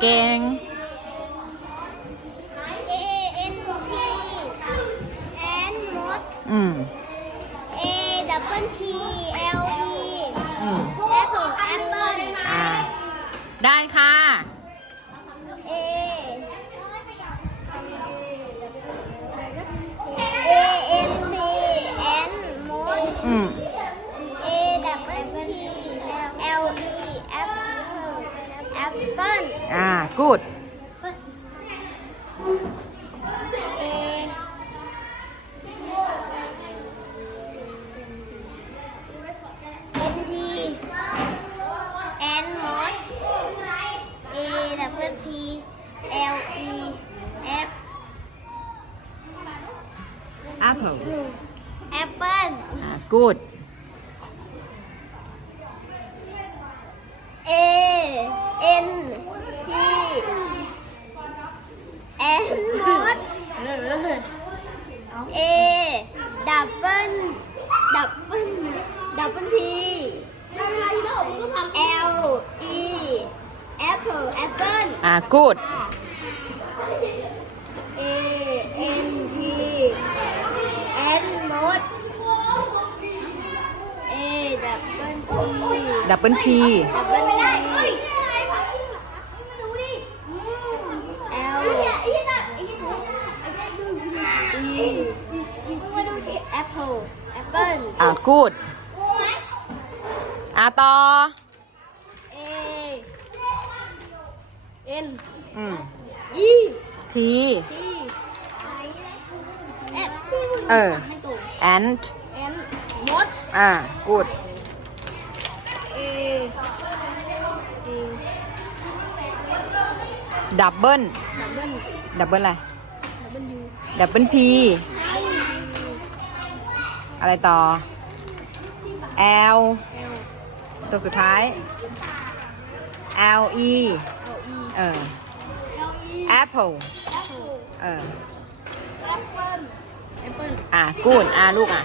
เก่ง A N T N มด อืม A double P แอปเปิ้ลอ่ากูด A N T N มด A double P L E F apple แอปเปิ้ลอ่ากูด A N T N มด A ดับเบิลดับเบิลดับเบิล P L E Apple Apple อ่ากูด A N T N มด A ดับเบิล P ดับเบิลพีดับเบิล P L E Apple Apple อ่ากูดอ่าต่อ A N อืม E ที T F เออไม่ถูก ant N มด อ่ากูด A E ดับเบิลดับเบิลดับเบิลอะไร ดับเบิลยูดับเบิลพี อะไรต่อ L L ตัวสุดท้าย L E L E เออ L E apple Apple เออ Apple Apple อะกูดอะลูกอะ